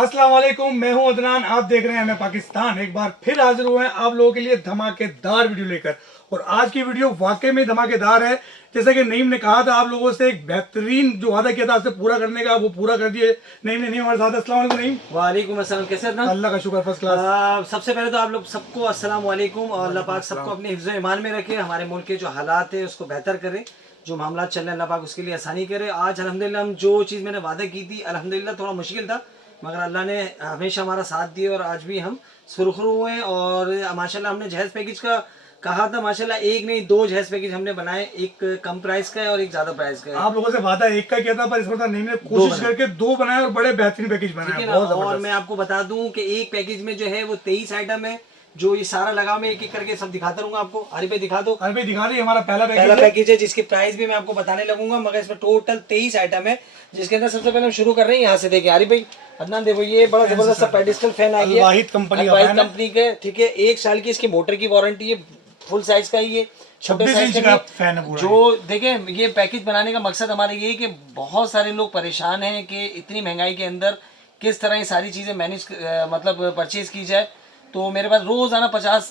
अस्सलाम वालेकुम, मैं हूं अदनान। आप देख रहे हैं हमें पाकिस्तान। एक बार फिर हाजिर हुए हैं आप लोगों के लिए धमाकेदार वीडियो लेकर। और आज की वीडियो वाकई में धमाकेदार है। जैसा कि नईम ने कहा था आप लोगों से एक बेहतरीन जो वादा किया था आपसे पूरा करने का, वो पूरा कर दिए नईम ने। नहीं हमारे साथ। अस्सलाम वालेकुम नईम। वालेकुम अस्सलाम। कैसे हैं? अल्लाह का शुक्र, फर्स्ट क्लास। सबसे पहले तो आप लोग सबको अस्सलाम वालेकुम और अल्लाह पाक सबको अपने हिफ्ज़ ईमान में रखे, हमारे मुल्क के जो हालात है उसको बेहतर करे, जो मामला चल रहे हैं अल्लाह पाक उसके लिए आसानी करे। आज अल्हम्दुलिल्लाह हम जो चीज़ मैंने वादा की थी अल्हम्दुलिल्लाह थोड़ा मुश्किल था, मगर अल्लाह ने हमेशा हमारा साथ दिया और आज भी हम सुरखरू हुए। और माशाल्लाह हमने जहेज़ पैकेज का कहा था, माशाल्लाह एक नहीं दो जहेज़ पैकेज हमने बनाए, एक कम प्राइस का है और एक ज़्यादा प्राइस का है। आप लोगों से वादा एक का किया था, पर इस बार नईम ने कोशिश करके दो बनाए और बड़े बेहतरीन पैकेज बनाए, ठीक है ना। बहुत और जबरदस्त। मैं आपको बता दूं कि एक पैकेज में जो है वो 23 आइटम है, जो ये सारा लगा मैं एक एक करके सब दिखाता रहूंगा आपको। अरे भाई दिखा दो। अरे भाई दिखा रही हमारा पहला पहला पैकेज है। पैकेज है जिसकी प्राइस भी मैं आपको बताने लगूंगा, मगर इसमें टोटल 23 आइटम है, जिसके अंदर सबसे पहले हम शुरू कर रहे हैं यहाँ से। देखिए अरे भाई अदनान देखो, ये बड़ा जबरदस्त पेडिस्टल फैन आ गया, अलवाहिद कंपनी का फैन है। कंपनी के। ठीक है, 1 साल की इसकी मोटर की वारंटी है, फुल साइज का ही है, छोटे 26 साइज इंच का का भी फैन है पूरा। जो देखें, ये पैकेज बनाने का मकसद हमारा ये है कि बहुत सारे लोग परेशान हैं कि इतनी महंगाई के अंदर किस तरह ये सारी चीज़ें मैनेज मतलब परचेज की जाए। तो मेरे पास रोज़ाना 50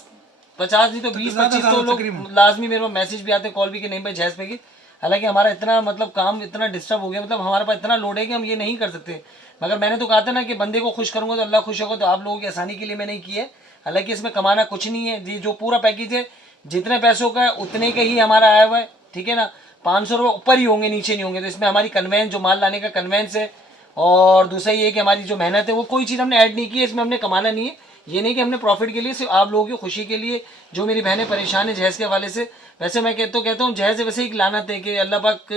नहीं तो 20-25 तो लोग लाजमी मेरे पास मैसेज भी आते हैं, कॉल भी, कि नहीं भाई जहेज़ पैकेज। हालांकि हमारा इतना मतलब काम इतना डिस्टर्ब हो गया, मतलब हमारे पास इतना लोड है कि हम ये नहीं कर सकते। मगर मैंने तो कहा था ना कि बंदे को खुश करूंगा तो अल्लाह खुश होगा, तो आप लोगों की आसानी के लिए मैंने किया है। हालांकि इसमें कमाना कुछ नहीं है, ये जो पूरा पैकेज है जितने पैसों का है उतने का ही हमारा आया हुआ है। ठीक है ना, 500 रुपये ऊपर ही होंगे, नीचे नहीं होंगे। तो इसमें हमारी कन्वेंस, जो माल लाने का कन्वेंस है, और दूसरा ये कि हमारी जो मेहनत है वो कोई चीज़ हमने ऐड नहीं की है इसमें, हमने कमाना नहीं है। ये नहीं कि हमने प्रॉफिट के लिए, सिर्फ आप लोगों की खुशी के लिए। जो मेरी बहनें परेशान है जहेज़ के हवाले से, वैसे मैं कहता हूँ जहेज़ वैसे एक लानत है कि अल्लाह पाक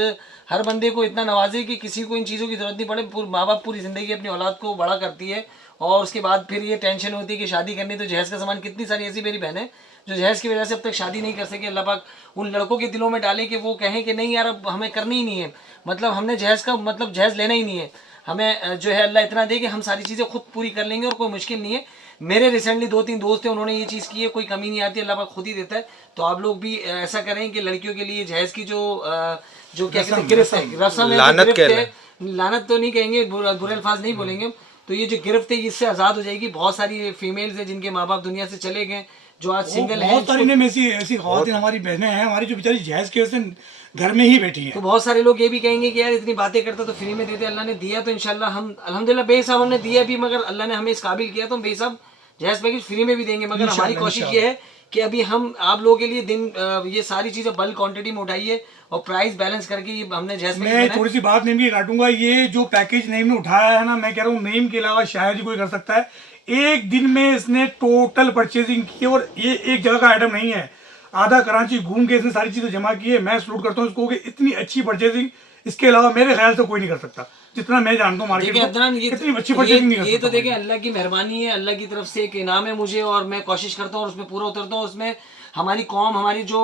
हर बंदे को इतना नवाजे कि किसी को इन चीज़ों की ज़रूरत नहीं पड़े। माँ बाप पूरी ज़िंदगी अपनी औलाद को बड़ा करती है और उसके बाद फिर ये टेंशन होती है कि शादी करनी, तो जहेज़ का सामान। कितनी सारी ऐसी मेरी बहनें जो जहेज़ की वजह से अब तक शादी नहीं कर सके। अल्लाह पाक उन लड़कों के दिलों में डाले कि वो कहें कि नहीं यार अब हमें करनी ही नहीं है, मतलब हमने जहेज़ का मतलब जहेज़ लेना ही नहीं है। हमें जो है अल्लाह इतना दे कि हम सारी चीज़ें खुद पूरी कर लेंगे और कोई मुश्किल नहीं है। मेरे रिसेंटली 2-3 दोस्त हैं, उन्होंने ये चीज़ की है, कोई कमी नहीं आती, अल्लाह पाक खुद ही देता है। तो आप लोग भी ऐसा करें कि लड़कियों के लिए जहेज़ की जो क्या कहते हैं, गिरफ्त है, रस्म है, लानत है, लानत तो नहीं कहेंगे, बुरे अल्फाज नहीं बोलेंगे। तो ये जो गिरफ्त है इससे आज़ाद हो जाएगी। बहुत सारी फीमेल्स हैं जिनके माँ बाप दुनिया से चले गए, जो आज सिंगल है। बहुत सारी ने ऐसी ऐसी खवातीन हमारी बहनें हैं हमारी जो बेचारी जहेज की वजह से घर में ही बैठी है। तो बहुत सारे लोग ये भी कहेंगे कि यार इतनी बातें करता तो फ्री में देते। अल्लाह ने दिया तो इंशाल्लाह हम अल्हम्दुलिल्लाह बेहिसाब हमने दिया भी, मगर अल्लाह ने हमें इस काबिल किया तो हम बेहिसाब जहेज पैकेज फ्री में भी देंगे। मगर हमारी कोशिश ये है कि अभी हम आप लोगों के लिए ये सारी चीज़ें बल्क क्वांटिटी में उठाइए और प्राइस बैलेंस करके ये हमने जहेज पैकेज। मैं थोड़ी सी बात नईम की काटूंगा। ये जो पैकेज नईम ने उठाया है ना, मैं कह रहा हूँ नईम के अलावा शायद ही कोई कर सकता है। एक दिन में इसने टोटल परचेजिंग की और ये एक जगह का आइटम नहीं है, आधा कराची घूम के इसने सारी चीजें जमा की है। मैं सलूट करता हूँ इसको कि इतनी अच्छी परचेजिंग इसके अलावा मेरे ख्याल से कोई नहीं कर सकता, जितना मैं जानता हूँ मार्केट में। इतनी अच्छी परचेजिंग नहीं कर ये तो सकता। देखिए अल्लाह की मेहरबानी है, अल्लाह की तरफ से एक इनाम है मुझे, और मैं कोशिश करता हूँ और उसमें पूरा उतरता हूँ। उसमें हमारी कौम, हमारी जो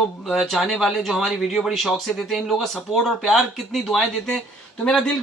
चाहने वाले, जो हमारी वीडियो बड़ी शौक से देते हैं, इन लोगों का सपोर्ट और प्यार, कितनी दुआएं देते हैं, तो मेरा दिल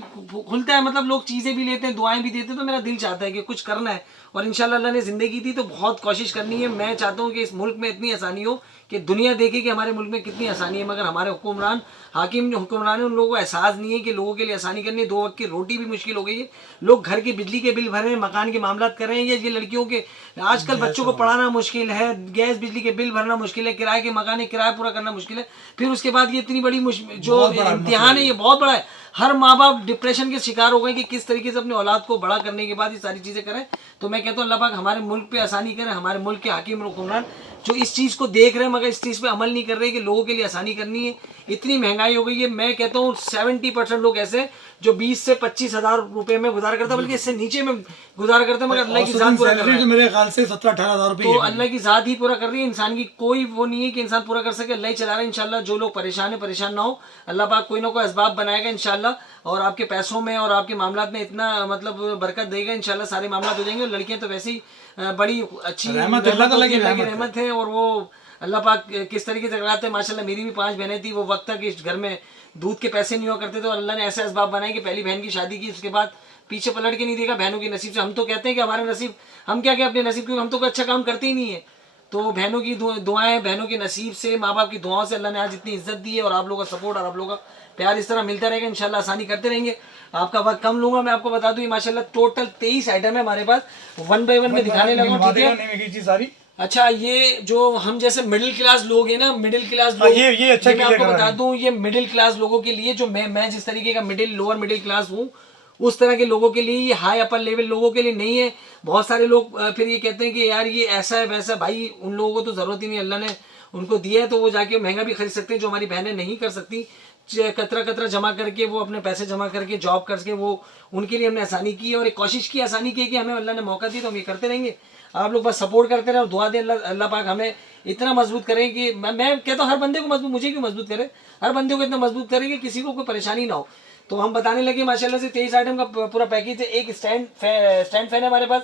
खुलता है। मतलब लोग चीज़ें भी लेते हैं, दुआएं भी देते हैं, तो मेरा दिल चाहता है कि कुछ करना है। और इंशाल्लाह अल्लाह ने ज़िंदगी दी तो बहुत कोशिश करनी है। मैं चाहता हूँ कि इस मुल्क में इतनी आसानी हो कि दुनिया देखे कि हमारे मुल्क में कितनी आसानी है। मगर हमारे हुक्मरान, हाकिम जो हुक्मरान है, उन लोगों को एहसास नहीं है कि लोगों के लिए आसानी करनी है। 2 वक्त की रोटी भी मुश्किल हो गई है, लोग घर के बिजली के बिल भर रहे हैं, मकान के मामला कर रहे हैं। ये लड़कियों के आजकल बच्चों को पढ़ाना मुश्किल है, गैस बिजली के बिल भरना मुश्किल है, किराए के मकान किराया पूरा करना मुश्किल है। फिर उसके बाद ये इतनी बड़ी जो इम्तिहान है, ये बहुत बड़ा है। हर माँ बाप डिप्रेशन के शिकार हो गए कि किस तरीके से अपने औलाद को बड़ा करने के बाद ये सारी चीज़ें करें। तो मैं कहता हूँ अल्लाह पाक हमारे मुल्क पे आसानी करें, हमारे मुल्क के हाकिम हुक्मरान जो इस चीज़ को देख रहे हैं मगर इस चीज़ पे अमल नहीं कर रहे कि लोगों के लिए आसानी करनी है। इतनी महंगाई हो गई है, मैं कहता हूँ 70% लोग ऐसे हैं जो 20 से 25 हज़ार रुपए में गुजारा करता है, बल्कि इससे नीचे में गुजारा करते हैं, मगर अल्लाह की ज़ात पूरा कर रहा है। मेरे ख्याल से 17-18 हज़ार रुपए, तो अल्लाह की ज़ात ही पूरा कर रही है। इंसान की कोई वो नहीं है कि इंसान पूरा कर सके, अल्लाह ही चला रहा है। इंशाल्लाह जो लोग परेशान है, परेशान ना हो, अल्लाह पाक कोई ना कोई असबाब बनाएगा इंशाल्लाह, और आपके पैसों में और आपके मामलात में इतना मतलब बरकत देगा, इंशाल्लाह सारे मामलात हो जाएंगे। लड़कियां तो वैसे ही बड़ी अच्छी रहमत अल्लाह की रहमत है, और वो अल्लाह पाक किस तरीके से कराते हैं। माशाल्लाह मेरी भी 5 बहनें थी, वो वक्त तक इस घर में दूध के पैसे नहीं हुआ करते, तो अल्लाह ने ऐसे असबाब बनाए कि पहली बहन की शादी की, उसके बाद पीछे पलट के नहीं देखा बहनों के नसीब से। हम तो कहते हैं कि हमारे नसीब, हम क्या अपने नसीब, क्योंकि हम तो कोई अच्छा काम करते ही नहीं है। तो बहनों की दुआएं, बहनों के नसीब से, माँ बाप की दुआओं से अल्लाह ने आज इतनी इज्जत दी है, और आप लोगों का सपोर्ट और आप लोगों का प्यार इस तरह मिलता रहेगा, इंशाल्लाह आसानी करते रहेंगे। आपका वक्त कम लूंगा, मैं आपको बता दूं ये माशाल्लाह टोटल 23 आइटम है हमारे पास, 1 बाय 1 में दिखाने लगा हूं, ठीक है। सारी अच्छा, ये जो हम जैसे मिडिल क्लास लोग हैं ना, मिडिल क्लास लोग, ये अच्छा मैं आपको बता दूं ये मिडिल क्लास लोगों के लिए, जो मैं जिस तरीके का लोअर मिडिल क्लास हूँ उस तरह के लोगों के लिए, ये हाई अपर लेवल लोगों के लिए नहीं है। बहुत सारे लोग फिर ये कहते हैं कि यार ये ऐसा है वैसा, भाई उन लोगों को तो जरूरत ही नहीं, अल्लाह ने उनको दिया है तो वो जाके महंगा भी खरीद सकते हैं, जो हमारी बहनें नहीं कर सकती, कतरा कतरा जमा करके, वो अपने पैसे जमा करके जॉब करके, वो उनके लिए हमने आसानी की है और एक कोशिश की आसानी की कि हमें अल्लाह ने मौका दी तो हम ये करते रहेंगे। आप लोग बस सपोर्ट करते रहे और दुआ दें अल्लाह पाक हमें इतना मजबूत करें कि मैं कहता हूँ हर बंदे को मजबूत, मुझे क्यों मजबूत करे, हर बंदे को इतना मजबूत करें कि किसी को कोई परेशानी ना हो। तो हम बताने लगे माशाल्लाह से 23 आइटम का पूरा पैकेज है। एक स्टैंड फैन है हमारे पास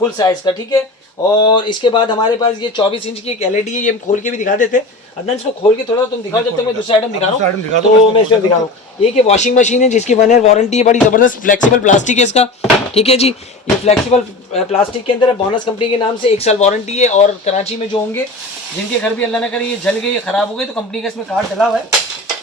फुल साइज का, ठीक है। और इसके बाद हमारे पास ये 24 इंच की एक एलईडी है, ये हम खोल के भी दिखा देते हैं। अदनान इसको खोल के थोड़ा तुम दिखाओ, जब तक मैं दूसरा आइटम दिखा रहा हूँ तो मैं इसमें दिखा रहा हूँ। एक ये वॉशिंग मशीन है जिसकी 1 ईयर वारंटी है, बड़ी जबरदस्त फ्लेक्सिबल प्लास्टिक है इसका, ठीक है जी। ये फ्लेक्सिबल प्लास्टिक के अंदर है, बोनस कंपनी के नाम से 1 साल वारंटी है। और कराची में जो होंगे जिनके घर भी अल्लाह ना करे ये जल गई, खराब हो गई, तो कंपनी का इसमें कार्ड डला हुआ है।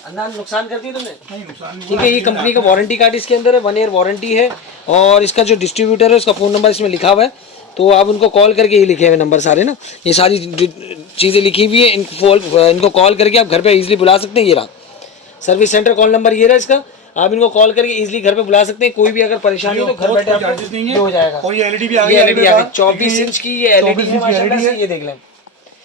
अदनान नुकसान कर दी तुमने? नहीं, नुकसान ठीक है। ये कंपनी का वारंटी कार्ड इसके अंदर है, 1 ईयर वारंटी है। और इसका जो डिस्ट्रीब्यूटर है उसका फ़ोन नंबर इसमें लिखा हुआ है, तो आप उनको कॉल करके, ये लिखे हुए नंबर सारे ना, ये सारी चीज़ें लिखी हुई है, इनको कॉल करके आप घर पे इजीली बुला सकते हैं। ये रहा सर्विस सेंटर कॉल नंबर, ये रहा इसका, आप इनको कॉल करके इजीली घर पे बुला सकते हैं। कोई भी अगर परेशानी हो तो घर बैठे आपको हो जाएगा। और ये एलईडी भी आ गई, 24 इंच की ये एलईडी है माशाल्लाह से, ये देख लें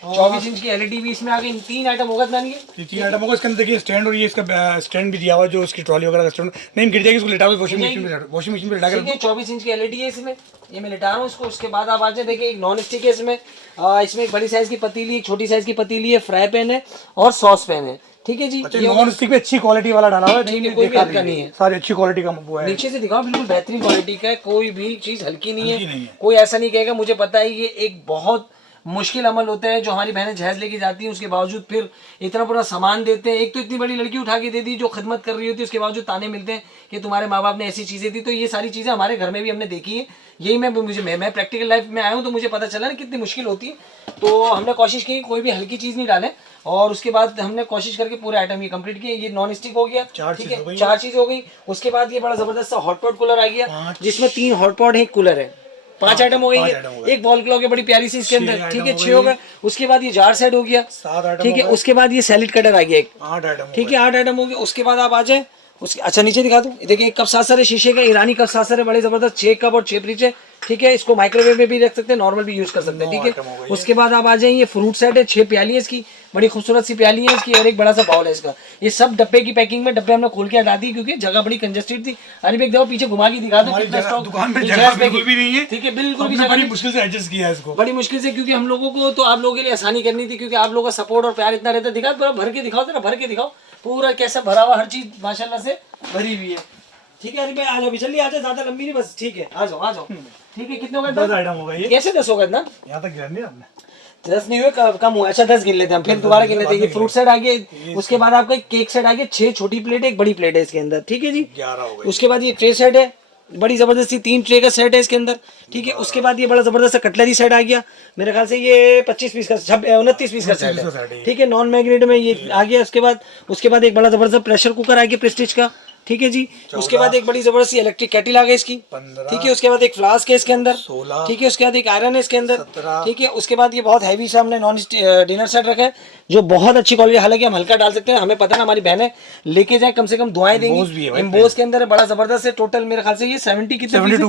24 इंच की एलईडी भी इसमें आ गई। 3 आइटम होगा ना, ये 3 आइटम होगा। इसके अंदर देखिए स्टैंड, और ये इसका स्टैंड भी दिया हुआ है, जो इसकी ट्रॉली वगैरह का स्टैंड नहीं गिर जाएगी, इसको लिटा हुआ वॉशिंग मशीन पे लिटा के। 24 इंच की एलईडी है इसमें, ये मैं लिटा रहा हूँ इसको। उसके बाद आप आ जाए, देखिए एक नॉन स्टिक है इसमें, इसमें एक बड़ी साइज की पतीली, एक छोटी साइज की पतीली है, फ्राई पैन है और सॉस पैन है, ठीक है जी। नॉन स्टिक पे अच्छी क्वालिटी वाला डाला हुआ है, ठीक है, कोई भी हल्का नहीं है, सारी अच्छी क्वालिटी का वो है। नीचे से दिखाओ, बिल्कुल बेहतरीन क्वालिटी का है, कोई भी चीज हल्की नहीं है। कोई ऐसा नहीं कहेगा, मुझे पता है ये एक बहुत मुश्किल अमल होता है जो हमारी बहनें जहेज लेके जाती हैं, उसके बावजूद फिर इतना पूरा सामान देते हैं। एक तो इतनी बड़ी लड़की उठा के दे दी जो खिदमत कर रही होती है, उसके बावजूद ताने मिलते हैं कि तुम्हारे माँ बाप ने ऐसी चीज़ें दी। तो ये सारी चीज़ें हमारे घर में भी हमने देखी है, यही मैं प्रैक्टिकल लाइफ में आया हूँ तो मुझे पता चला ना कितनी मुश्किल होती है। तो हमने कोशिश की कोई भी हल्की चीज़ नहीं डालें, और उसके बाद हमने कोशिश करके पूरे आइटम ये कंप्लीट किए। ये नॉन स्टिक हो गया, ठीक है, 4 चीज़ हो गई। उसके बाद ये बड़ा जबरदस्त सा हॉटपॉट कूलर आ गया, जिसमें 3 हॉटपॉट है, एक कूलर है, 5 आइटम हो गई। एक बॉल क्लॉक है बड़ी प्यारी सी इसके अंदर, ठीक है, 6 हो गए। उसके बाद ये जार सेट हो गया, 7 आइटम, ठीक है। उसके बाद ये सैलेड कटर आ गया एक, 8 आइटम, ठीक है, 8 आइटम हो गए। उसके बाद आप आ जाए उसके, अच्छा नीचे दिखा दूं, देखिए एक कप सासर है, शीशे का ईरानी कप सासर है, बड़े जबरदस्त 6 कप और 6 फ्रिज है, ठीक है। इसको माइक्रोवेव में भी रख सकते हैं, नॉर्मल भी यूज कर सकते हैं, ठीक है। उसके बाद आप आ जाए, ये फ्रूट सेट है, 6 प्याली है इसकी, बड़ी खूबसूरत सी प्याली है इसकी, और एक बड़ा सा बाउल है इसका। ये सब डब्बे की पैकिंग में, डब्बे हमने खोल के हटा दी क्योंकि जगह बड़ी कंजेस्टेड थी। अरे एक दफा पीछे घुमा के दिखा दो, दुकान में जगह बिल्कुल भी नहीं है, ठीक है, बिल्कुल भी बड़ी मुश्किल से एडजस्ट किया है इसको, बड़ी मुश्किल से, क्योंकि हम लोगों को तो आप लोगों के लिए आसानी करनी थी, क्योंकि आप लोगों का सपोर्ट और प्यार इतना रहता है। दिखा पूरा भर के दिखाओ, तेरा भर के दिखाओ, पूरा कैसा भरा हुआ, हर चीज माशाल्लाह से भरी हुई है, ठीक है। अरे भाई आ जाओ, चलिए आ जाओ, ज्यादा लंबी नहीं, बस ठीक है, आ जाओ आ जाओ, ठीक है। कितने हो गए? 10 आइटम हो गए। कैसे 10 हो गए ना? यहाँ तक गिरा नहीं आपने? 10 नहीं हुए, कम हुआ। अच्छा 10 गिन लेते हैं हम, फिर दोबारा गिन लेते हैं। ये फ्रूट सेट आ गया, उसके बाद आपका केक सेट आ गया, 6 छोटी प्लेट है, एक बड़ी प्लेट है इसके अंदर, ठीक है जी, 11 हो गए। उसके बाद ये ट्रे सेट है, बड़ी जबरदस्ती 3 ट्रे का सेट है इसके अंदर, ठीक है। उसके बाद ये बड़ा जबरदस्त कटलरी सेट आ गया, मेरे ख्याल से ये 25 पीस का 29 पीस का सेट है, ठीक है, नॉन मैग्नेट में ये आ गया। उसके बाद एक बड़ा जबरदस्त प्रेशर कुकर आ गया प्रेस्टीज का, ठीक है जी। उसके बाद एक बड़ी जबरदस्त इलेक्ट्रिक केटल आ गई इसकी, ठीक है। उसके बाद एक फ्लास्क है इसके अंदर, 16, ठीक है। उसके बाद एक आयरन है इसके अंदर, 17, ठीक है। उसके बाद ये बहुत हैवी सा हमने नॉन डिनर सेट रखा है जो बहुत अच्छी क्वालिटी, हालांकि हम हल्का डाल सकते हैं, हमें पता ना हमारी बहनें लेके जाए कम से कम दुआएं देंगी। एम्बोस के अंदर है, बड़ा जबरदस्त है। टोटल मेरे ख्याल से ये 72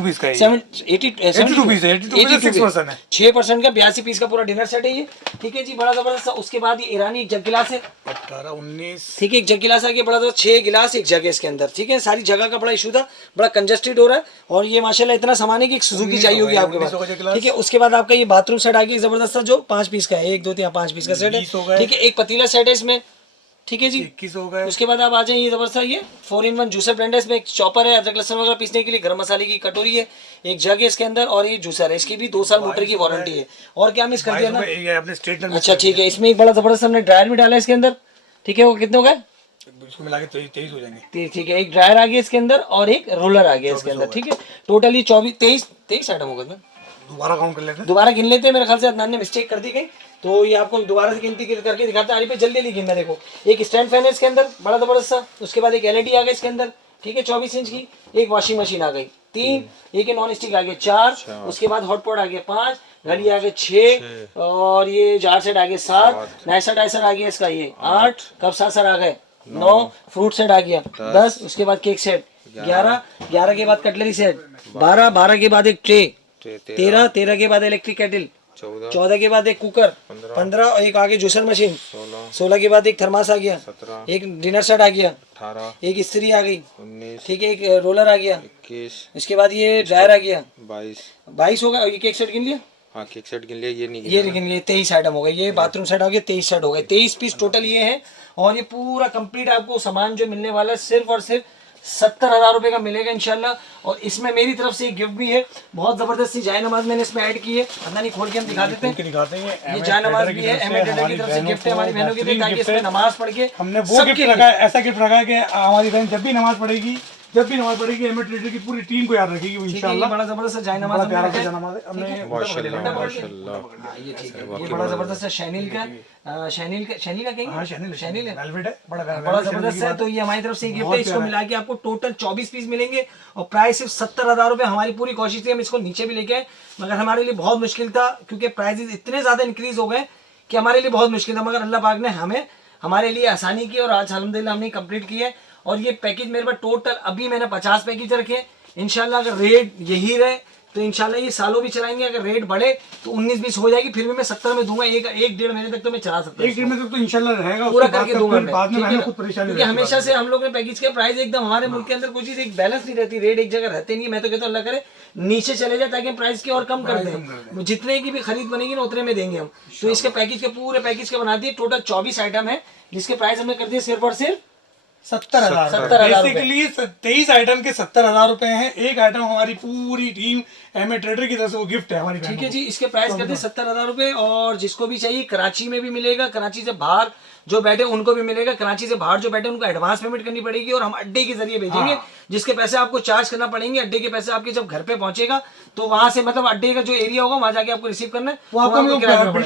पीस का है, 82 पीस है, 6% का 82 पीस का पूरा डिनर सेट है ये, ठीक है जी, बड़ा जबरदस्त। उसके बाद ये ईरानी जग गिलास है, 18, 19, ठीक है, एक जग गिलास आ गया बड़ा, 6 गिलास एक जग है इसके अंदर, ठीक है। सारी जगह का बड़ा इशू था, बड़ा कंजेस्टेड हो रहा है, और ये माशाल्लाह इतना सामान है कि एक सुजुकी चाहिए होगी आपके पास, ठीक है। उसके बाद आपका ये बाथरूम सेट आ गया जबरदस्त, जो 5 पीस का है, 1 2 3 5 पीस का सेट है, ठीक है। एक पतीला सेट है इसमें, ठीक है जी, 21 हो गए। उसके बाद आप आ जाए, ये जबरदस्त ये 4-in-1 जूसर ब्लेंडर है, इसमें एक चॉपर है, अदरक लहसुन वगैरह पीसने के लिए, गरम मसाले की कटोरी है, एक जग है इसके अंदर, और ये जूसर है, इसकी भी 2 साल मोटर की वारंटी है। और क्या मिस कर दिया ना, अच्छा ठीक है, इसमें एक बड़ा जबरदस्त हमने ड्रायर भी डाला है इसके अंदर, ठीक है। वो कितने हो गए? इसको मिला के 23 हो जाएंगे, ठीक है। एक ड्रायर आ गया इसके अंदर और एक रोलर आ गया इसके अंदर, ठीक है। टोटली 23 आइटम हो गए। दोबारा काउंट कर लेते हैं, दोबारा गिन लेते हैं, मेरे ख्याल से अदनान ने मिस्टेक कर दी गई। तो ये आपको दोबारा से गिनती करके दिखाते हैं। आरिफ भाई जल्दी गिनना, देखो एक स्टैंड फैन है इसके अंदर बड़ा जबरदस्त सा, उसके बाद एक एलईडी आ गई इसके अंदर, ठीक है 24 इंच की, एक वॉशिंग मशीन आ गई 3, एक नॉन स्टिक आ गया 4, उसके बाद हॉटपॉट आ गया 5, घड़ी आ गई 6, और ये जार सेट आ गया 7, नाइसर डाइसर आ गया इसका ये 8, कप सासर आ गए 9, फ्रूट सेट आ गया 10, उसके बाद केक सेट 11, 11 के बाद कटलरी सेट 12, 12 के बाद एक ट्रे 13, 13 के बाद इलेक्ट्रिक केटल 14 के बाद एक कुकर 15, और एक आगे जूसर मशीन 16 के बाद एक थर्मास आ गया 17, एक डिनर सेट आ गया 18, एक इस्त्री आ गई 19, ठीक है एक रोलर आ गया 21, इसके बाद ये ड्रायर आ गया 22 होगा। ये केक सेट गिन लिया? हाँ केक सेट गिन लिया, ये नहीं ये गिन लिया 23 आइटम हो गए। ये बाथरूम सेट हो गया 23 सेट हो गए, 23 पीस टोटल ये है। और ये पूरा कंप्लीट आपको सामान जो मिलने वाला है सिर्फ और सिर्फ 70,000 रुपए का मिलेगा इंशाल्लाह। और इसमें मेरी तरफ से एक गिफ्ट भी है, बहुत जबरदस्त सी जाय नमाज मैंने इसमें ऐड की है, नहीं खोल के हम दिखा देते हैं। ये जाय नमाज भी है, एमएटेडर की तरफ से गिफ्ट है हमारी बहनों के लिए, ताकि इसमें नमाज पढ़ के हमने वो गिफ्ट रखा है, ऐसा गिफ्ट रखा है कि हमारी बहन जब भी नमाज पढ़ेगी एमएटेडर की पूरी टीम को याद रखेगी वो इंशाल्लाह। बड़ा जबरदस्त जाय नमाज हमने ये बड़ा जबरदस्त है शैनिल का कहेंगे, हाँ शैनिल है, बड़ा जबरदस्त है। तो ये हमारी तरफ से गिफ्ट है, इसको मिला के आपको टोटल 24 पीस मिलेंगे और प्राइस सिर्फ 70,000 रुपए। हमारी पूरी कोशिश थी हम इसको नीचे भी लेके आए, मगर हमारे लिए बहुत मुश्किल था क्योंकि प्राइसेस इतने ज्यादा इंक्रीज हो गए कि हमारे लिए बहुत मुश्किल था, मगर अल्लाह पाक ने हमारे लिए आसानी की और आज अल्हम्दुलिल्लाह हमने कंप्लीट की है। और ये पैकेज मेरे पास टोटल अभी मैंने 50 पैकेज रखे, इंशाल्लाह अगर रेट यही रहे तो इंशाल्लाह ये सालों भी चलाएंगे, अगर रेट बढ़े तो 19-20 हो जाएगी, फिर भी मैं 70 में दूंगा। एक 1-1.5 महीने तक तो मैं चला सकता हूँ, 1-1.5 महीने तक तो इंशाल्लाह रहेगा, पूरा करके दूंगा मैं, क्योंकि हमेशा से हम लोग ने पैकेज के प्राइस एकदम हमारे मुल्क के अंदर कोई चीज एक बैलेंस नहीं रहती, रेट एक जगह रहते नहीं। मैं तो कहता हूँ अल्लाह करे नीचे चले जाए ताकि प्राइस की और कम कर दें, जितने की भी खरीद बनेगी ना उतने में देंगे हम। तो इसके पैकेज के पूरे पैकेज के बना दिए, टोटल 24 आइटम है जिसके प्राइस हमने कर दिए सिर्फ और सिर्फ 70,000। बेसिकली 23 आइटम के 70,000 रुपए हैं। एक आइटम हमारी पूरी टीम एमए ट्रेडर की तरफ से वो गिफ्ट है हमारी, ठीक है जी। इसके प्राइस करते हैं 70,000 रुपए। और जिसको भी चाहिए कराची में भी मिलेगा, कराची से बाहर जो बैठे उनको भी मिलेगा, कराची से बाहर जो बैठे उनको एडवांस पेमेंट करनी पड़ेगी और हम अड्डे के जरिए भेजेंगे, हाँ। जिसके पैसे आपको चार्ज करना पड़ेंगे। अड्डे के पैसे आपके जब घर पे पहुंचेगा तो वहां से मतलब अड्डे का जो एरिया होगा वहां जाके आपको रिसीव करना है, वो आपको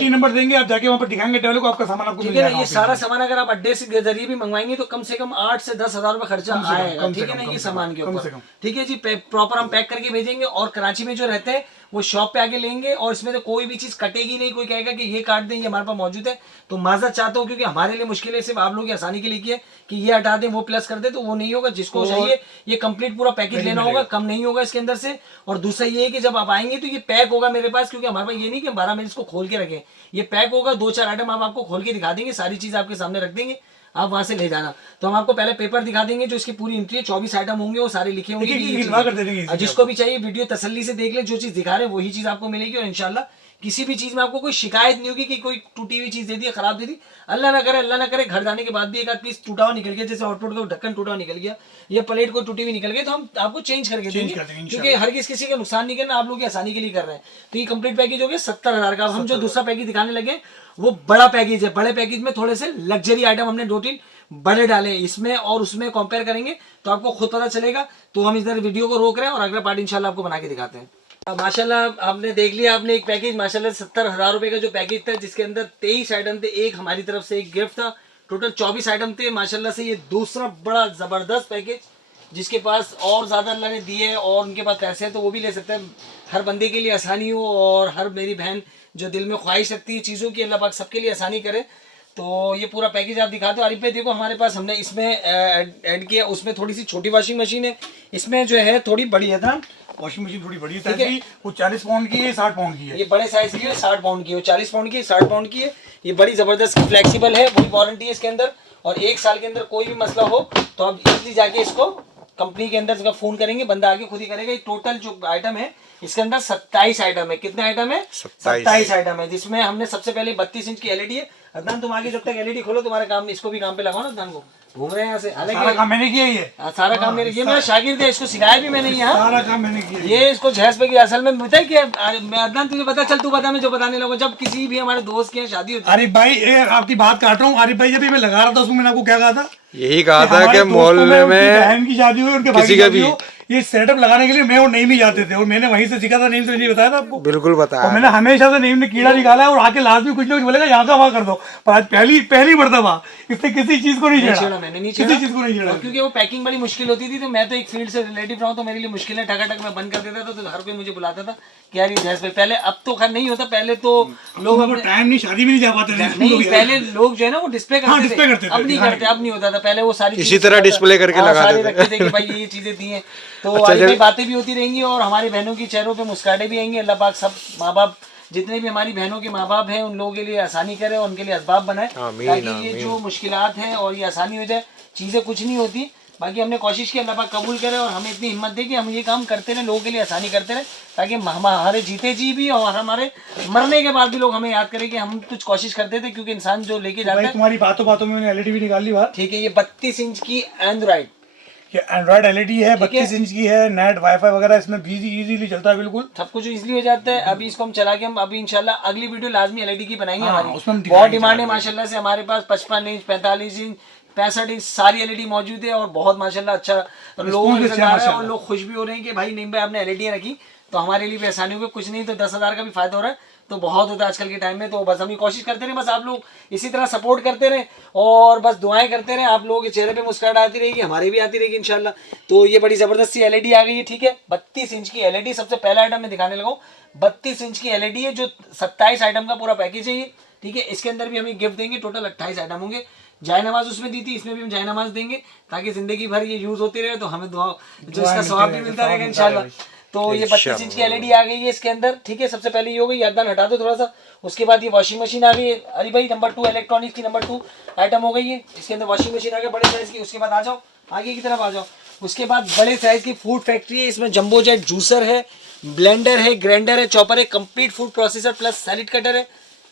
नंबर देंगे, आप जाके वहां पर दिखाएंगे टेबल को, आपका सामान आपको ठीक है ना। ये सारा सामान अगर आप अड्डे के जरिए भी मंगवाएंगे तो कम से कम 8 से 10,000 रुपए खर्चा आएगा, ठीक है ना, ये सामान के ऊपर, ठीक है जी। प्रॉपर हम पैक करके भेजेंगे और कराची में जो रहते हैं वो शॉप पे आके लेंगे और इसमें तो कोई भी चीज कटेगी नहीं, कोई कहेगा कि ये काट दें, ये हमारे पास मौजूद है। तो माजरत चाहता हूँ क्योंकि हमारे लिए मुश्किल है, सिर्फ आप लोग की आसानी के लिए किया कि ये हटा दें वो प्लस कर दे, तो वो नहीं होगा। जिसको चाहिए ये कंप्लीट पूरा पैकेज लेना होगा, कम नहीं होगा इसके अंदर से। और दूसरा ये है कि जब आप आएंगे तो ये पैक होगा मेरे पास, क्योंकि हमारे पास ये नहीं कि 12 मिनट इसको खोल के रखें, ये पैक होगा। 2-4 आइटम हम आपको खोल के दिखा देंगे, सारी चीज आपके सामने रख देंगे, आप वहां से ले जाना। तो हम आपको पहले पेपर दिखा देंगे जो इसकी पूरी एंट्री है, 24 आइटम होंगे, वो सारे लिखे होंगे। जिसको भी चाहिए वीडियो तसल्ली से देख ले, जो चीज दिखा रहे हैं वही चीज आपको मिलेगी। और इंशाल्लाह किसी भी चीज में आपको कोई शिकायत नहीं होगी कि कोई टूटी हुई चीज दे दी, खराब दे दी। अल्लाह ना करे घर जाने के बाद भी एक आध पीस टूटा हुआ निकल गया, जैसे आउटपुट का ढक्कन टूटा हुआ निकल गया, ये प्लेट को टूटी हुई निकल गई, तो हम आपको चेंज करके देंगे, क्योंकि हर किसी का नुकसान नहीं करना, आप लोग की आसानी के लिए कर रहे हैं। तो ये कंप्लीट पैकेज हो गया 70,000 का। हम जो दूसरा पैकेज दिखाने लगे वो बड़ा पैकेज है। बड़े पैकेज में थोड़े से लग्जरी आइटम हमने 2-3 बड़े डाले, इसमें और उसमें कंपेयर करेंगे तो आपको खुद पता चलेगा। तो हम इधर वीडियो को रोक रहे हैं और अगला पार्ट इंशाल्लाह आपको बना के दिखाते हैं। माशाल्लाह आपने देख लिया, आपने एक पैकेज माशाल्लाह 70,000 रुपए का जो पैकेज था, जिसके अंदर 23 आइटम थे, एक हमारी तरफ से एक गिफ्ट था, टोटल 24 आइटम थे माशाल्लाह से। ये दूसरा बड़ा जबरदस्त पैकेज, जिसके पास और ज्यादा अल्लाह ने दिए और उनके पास पैसे हैं तो वो भी ले सकते हैं। हर बंदे के लिए आसानी हो और हर मेरी बहन जो दिल में ख्वाहिश रखती है चीज़ों की, अल्लाह पाक सबके लिए आसानी करे। तो ये पूरा पैकेज आप दिखाते हो आरिफ भाई। देखो हमारे पास हमने इसमें ऐड किया, उसमें थोड़ी सी छोटी वॉशिंग मशीन है, इसमें जो है थोड़ी बड़ी है ना वॉशिंग मशीन, थोड़ी बड़ी है, वो 40 पाउंड की है, 60 पाउंड की है। ये बड़े साइज की है, 60 पाउंड की है, 40 पाउंड की है, 60 पाउंड की है। ये बड़ी जबरदस्त फ्लेक्सिबल है, पूरी वारंटी है इसके अंदर। और 1 साल के अंदर कोई भी मसला हो तो आप इजली जाके इसको कंपनी के अंदर फोन करेंगे, बंदा आके खुद ही करेगा। टोटल जो आइटम है इसके अंदर 27 आइटम है। कितने आइटम है? 27 आइटम है, जिसमें हमने सबसे पहले 32 इंच की एलईडी है। अदनान तुम आगे जब तक एलईडी खोलो तुम्हारा काम, इसको भी काम पे लगाओ ना अदनान को। घूम रहे हैं यहाँ से, सारा काम मैंने किया, ये सारा काम मेरे, ये मेरा शागिर्द है, इसको सिखाया भी मैंने यहाँ, सारा काम मैंने किया। ये इसको झैस पे किया। असल में पता है क्या मैं अदनान तुझे पता, चल तू बता, मैं जो बताने लगा, जब किसी भी हमारे दोस्त की शादी होती है। आरिफ भाई आपकी बात काट रहा हूँ, आरिफ भाई जब मैं लगा रहा था उसमें मैंने आपको क्या कहा था, यही कहा था कि मोहल्ले में बहन की शादी हुई, उनके भाई की शादी हो, ये सेटअप लगाने के लिए मैं और नईम ही जाते थे, और मैंने वहीं से सीखा था। नईम से नहीं बताया था आपको? बिल्कुल और बताया। मैंने हमेशा से नईम ने कीड़ा निकाला है, और आके लास्ट में कुछ ना कुछ बोलेगा यहाँ का वहाँ कर दो, पर आज पहली मरतबा इसने किसी चीज को नहीं छेड़ा, मैंने नहीं किसी चीज को नहीं छेड़ा। और क्योंकि वो पैकिंग बड़ी मुश्किल होती थी, तो मैं तो एक फील्ड से रिलेटिव रहा हूँ, तो मेरे लिए मुश्किल है, ठकाठक मैं बंद कर देता था, तो हर कोई मुझे बुलाता था कि यार ये जैस भाई। पहले, अब तो खैर नहीं होता, पहले तो लोग अपने टाइम नहीं, शादी में नहीं जा पाते थे। नहीं, पहले लोग जो है ना वो डिस्प्ले करते डिस्प्ले करते थे। अब नहीं करते, अब नहीं होता था। पहले वो सारी इसी तरह डिस्प्ले करके लगा सारे देते रखते थे कि भाई ये चीजें दी हैं। तो आगे भी बातें भी होती रहेंगी, और हमारी बहनों की चेहरों पे मुस्कुराहटें भी आएंगी। अल्लाह पाक सब माँ बाप, जितने भी हमारी बहनों के माँ बाप हैं, उन लोगों के लिए आसानी करे और उनके लिए असबाब बनाए, ताकि ये जो मुश्किलात हैं और ये आसानी हो जाए। चीज़ें कुछ नहीं होती, बाकी हमने कोशिश की, अल्लाह पाक कबूल करे और हमें इतनी हिम्मत दे कि हम ये काम करते रहें, लोगों के लिए आसानी करते रहें, ताकि हमारे जीते जी भी और हमारे मरने के बाद भी लोग हमें याद करें कि हम कुछ कोशिश करते थे। क्योंकि इंसान जो लेके जाता है, तुम्हारी बातों बातों में मैंने एलईडी भी निकाल ली बात। ठीक है, ये 32 इंच की एंड्रॉइड, ये एंड्रॉइड एलईडी है, 32 इंच की है, नेट वाईफाई वगैरह इसमें इजीली चलता है, बिल्कुल सब कुछ इजीली हो जाता है। अभी इसको हम चला के, हम अभी इंशाल्लाह अगली वीडियो लाजमी एलईडी की बनाएंगे। हमारी बहुत डिमांड है माशाल्लाह से, हमारे पास 55 इंच, 45 इंच, 65 इंच सारी एलईडी मौजूद है, और बहुत माशाल्लाह अच्छा लोगों को रिजल्ट आ रहा है, और लोग खुश भी हो रहे हैं कि भाई नहीं भाई आपने एलईडी रखी तो हमारे लिए भी आसानी होगी। कुछ नहीं तो 10,000 का भी फायदा हो रहा है, तो बहुत होता है आजकल के टाइम में। तो बस हम ये कोशिश करते रहे, बस आप लोग इसी तरह सपोर्ट करते रहे और बस दुआएं करते रहे, आप लोगों के चेहरे पे मुस्कुराहट आती रहेगी, हमारी भी आती रहेगी इंशाल्लाह। तो ये बड़ी जबरदस्त सी एलईडी आ गई है, ठीक है, 32 इंच की एलईडी। सबसे पहला आइटम मैं दिखाने लगा हूँ, 32 इंच की एलईडी है, जो 27 आइटम का पूरा पैकेज है ये, ठीक है। इसके अंदर भी हम गिफ्ट देंगे, टोटल 28 आइटम होंगे। जाय नमाज उसमें दी थी, इसमें भी हम जाय नमाज देंगे, ताकि जिंदगी भर ये यूज होती रहे, तो हमें दुआ जो इसका स्वाब भी मिलता रहेगा इंशाल्लाह। तो ये 32 इंच की एलईडी आ गई है इसके अंदर, ठीक है। सबसे पहले ये हो गई, याददान हटा दो थोड़ा सा। उसके बाद ये वॉशिंग मशीन आ गई है, अरे भाई नंबर 2 इलेक्ट्रॉनिक्स की नंबर 2 आइटम हो गई है। इसके अंदर वॉशिंग मशीन आ गई बड़े साइज की। उसके बाद आ जाओ आगे की तरफ आ जाओ, उसके बाद बड़े साइज की फूड फैक्ट्री है, इसमें जंबो जेट जूसर है, ब्लेंडर है, ग्राइंडर है, चॉपर है, complete food processor plus salad cutter है।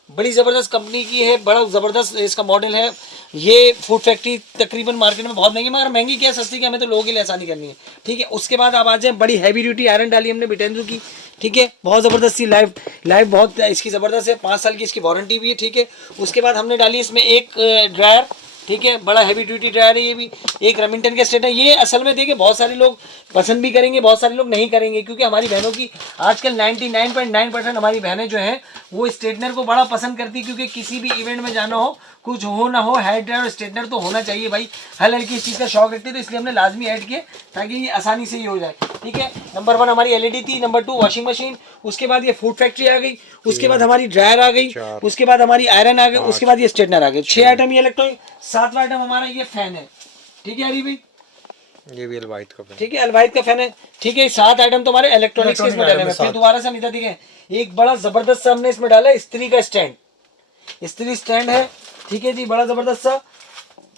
बड़ी ज़बरदस्त कंपनी की है, बड़ा ज़बरदस्त इसका मॉडल है। ये फूड फैक्ट्री तकरीबन मार्केट में बहुत महंगी, मगर महंगी क्या सस्ती क्या, हमें तो लोगों के लिए आसानी करनी है, ठीक है। उसके बाद आप आ जाए, बड़ी हैवी ड्यूटी आयरन डाली हमने बिटेंजू की, ठीक है, बहुत ज़बरदस्त सी लाइफ बहुत इसकी ज़बरदस्त है, 5 साल की इसकी वारंटी भी है, ठीक है। उसके बाद हमने डाली इसमें एक ड्रायर, ठीक है, बड़ा हैवी ड्यूटी ड्रायर है ये भी, एक रेमिंगटन के स्ट्रेटनर। ये असल में देखिए बहुत सारे लोग पसंद भी करेंगे, बहुत सारे लोग नहीं करेंगे, क्योंकि हमारी बहनों की आजकल 99.9% हमारी बहनें जो हैं वो स्ट्रेटनर को बड़ा पसंद करती है, क्योंकि किसी भी इवेंट में जाना हो, कुछ हो ना हो, हेयर ड्रायर और स्ट्रेटनर तो होना चाहिए भाई। हर लड़की इस चीज़ का शौक रखती है, तो इसलिए हमने लाजमी ऐड किया ताकि ये आसानी से ही हो जाए, ठीक है। नंबर 1 हमारी एलईडी थी, नंबर 2 वॉशिंग मशीन, उसके बाद ये फूड फैक्ट्री आ गई, उसके बाद हमारी ड्रायर आ गई, उसके बाद हमारी आयरन आ गई, उसके बाद ये स्ट्रेटनर आ गए। 6 आइटम ये इलेक्ट्रॉनिक। 7वां आइटम हमारा ये फैन है, ठीक है हरी भाई, ये भी अलवाइद का फैन, ठीक है, अलवाइद का फैन है, ठीक है। 7 आइटम तो हमारे इलेक्ट्रॉनिक्स के इसमें डाले हैं। फिर दोबारा से हम इधर दिखे, एक बड़ा जबरदस्त सा हमने इसमें डाला स्त्री का स्टैंड, स्त्री स्टैंड है, ठीक है जी, बड़ा जबरदस्त सा।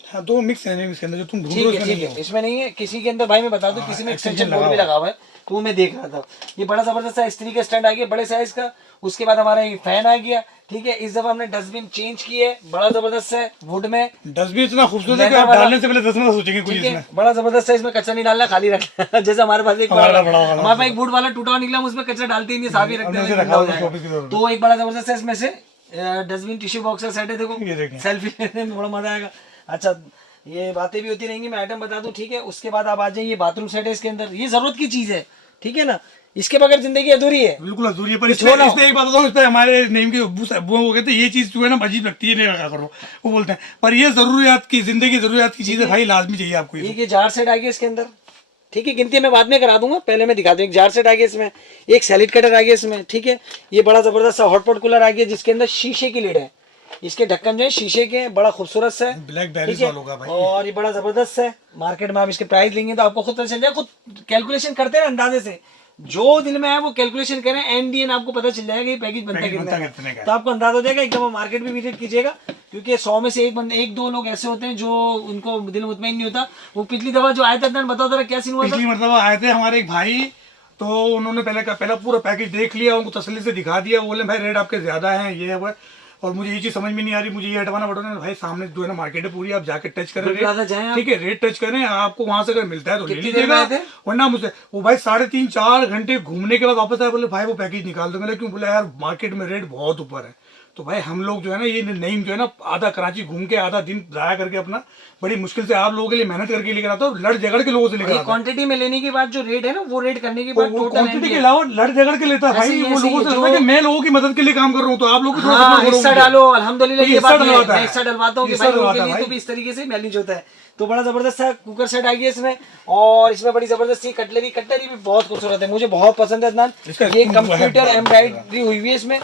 हाँ, 2 मिक्स है इसके अंदर, जो तुम ढूंढ ठीक रहे है, हो ठीक है, इसमें नहीं है, किसी के अंदर भाई मैं बता दूं, किसी में एक्सटेंशन बोर्ड भी लगा हुआ है, तो वो मैं देख रहा था। ये बड़ा जबरदस्त सा स्त्री का स्टैंड आ गया बड़े साइज का। उसके बाद हमारा ये फैन आ गया, ठीक है। इस दफा हमने डस्टबिन चेंज किए, बड़ा जबरदस्त है, वुड में। डस्टबिन इतना खूबसूरत है कि आप डालने से पहले 10 मिनट सोचेंगे कुछ इसमें। बड़ा जबरदस्त है, इसमें कचरा नहीं डालना, खाली रखना। जैसे हमारे पास एक हमारे पास एक वुड वाला टूटा हुआ निकला, हम उसमें कचरा डालते ही नहीं, साफ ही रखते हैं। तो एक बड़ा जबरदस्त है, इसमें से डस्टबिन टिश्यू बॉक्स का सेट है, देखो सेल्फी लेने में बड़ा मजा आएगा। अच्छा, ये बातें भी होती रहेंगी, मैं आइटम बता दूं, ठीक है। उसके बाद आप आ जाइए, बाथरूम सेट है इसके अंदर, ये जरूरत की चीज है, ठीक है ना, इसके बगैर जिंदगी अधूरी है, बिल्कुल अधूरी है। पर इसमें एक बात बताऊं, इस पे हमारे नेम के अब्बू वो कहते हैं ये चीज जो है ना अजीब लगती है, नहीं रखा करो, वो बोलते हैं। पर ये जरूरियात की जिंदगी, जरूरियात की चीज है भाई, लाजमी चाहिए आपको। ये जार सेट आ गया इसके अंदर, ठीक है, गिनती मैं बाद में करा दूंगा, पहले मैं दिखा दूं। एक जार सेट आ गया इसमें, एक सैलेड कटर आ गया इसमें, ठीक है। ये बड़ा जबरदस्त सा हॉटपॉट कूलर आ गया, जिसके अंदर शीशे की लिड है, इसके ढक्कन जो है शीशे के, बड़ा खूबसूरत से ब्लैकबेरी वालों का भाई, और ये बड़ा जबरदस्त है। मार्केट में आप इसके प्राइस लेंगे तो आपको खुद पता चल जाए, खुद कैलकुलेशन करते हैं अंदाजे से, जो दिल में है वो कैलकुलेशन करें, एनडीएन आपको पता चल जाएगा ये पैकेज बनता कितना है, तो आपको अंदाजा हो जाएगा। एकदम मार्केट में विजिट कीजिएगा, क्योंकि 100 में से एक दो लोग ऐसे होते हैं जो उनको दिल मुतमईन नहीं होता। वो पिछली दफा जो आया था, बताओ जरा क्या सीन हुआ था। पिछली मरतबा आए थे हमारे एक भाई, तो उन्होंने पहला पूरा पैकेज देख लिया, उनको तसल्ली से दिखा दिया, बोले भाई रेट आपके ज्यादा है, ये है वो, और मुझे ये चीज समझ में नहीं आ रही, मुझे ये हटवाना पड़ेगा। भाई सामने जो है ना मार्केट है पूरी, आप जाके टच करें, ठीक है, रेट टच करें, आपको वहां से अगर मिलता है तो ले लीजिएगा, वरना मुझे वो भाई 3.5-4 घंटे घूमने के बाद वापस आए, बोले भाई वो पैकेज निकाल दो। मैंने क्यों, बोला यार मार्केट में रेट बहुत ऊपर है, तो भाई हम लोग जो है ना ये नईम जो है ना आधा कराची घूम के आधा दिन जाया करके अपना बड़ी मुश्किल से आप लोगों के लिए मेहनत करके लेकर आता हूँ, लड़ झगड़ के लोगों से लेकर ये आता हूँ। क्वांटिटी में लेने के बाद जो रेट है ना वो रेट करने के बाद टोटल क्वांटिटी के अलावा लड़ झगड़ के लेता है भाई, वो लोगों से लगता है कि मैं लोगों की मदद के लिए काम कर रहा हूँ, तो आप लोग भी थोड़ा हाँ support करो हिस्सा मुझे। डालो, अल्हम्दुलिल्लाह तो ये हिस्सा बात है, डलवाता मैं है। हिस्सा डलवाता हूँ कि हिस्सा भाई लोगों के डलवाता है लिए भाई। तो भी इस तरीके से मैनेज होता है। तो बड़ा जबरदस्त सा कुकर सेट आ गया इसमें, और इसमें बड़ी जबरदस्त सी कटलरी भी बहुत खूबसूरत है, मुझे बहुत पसंद है अदनान। इसका ये वो है, कंप्यूटर एम्ब्रॉयडरी हुई हुई है इसमें,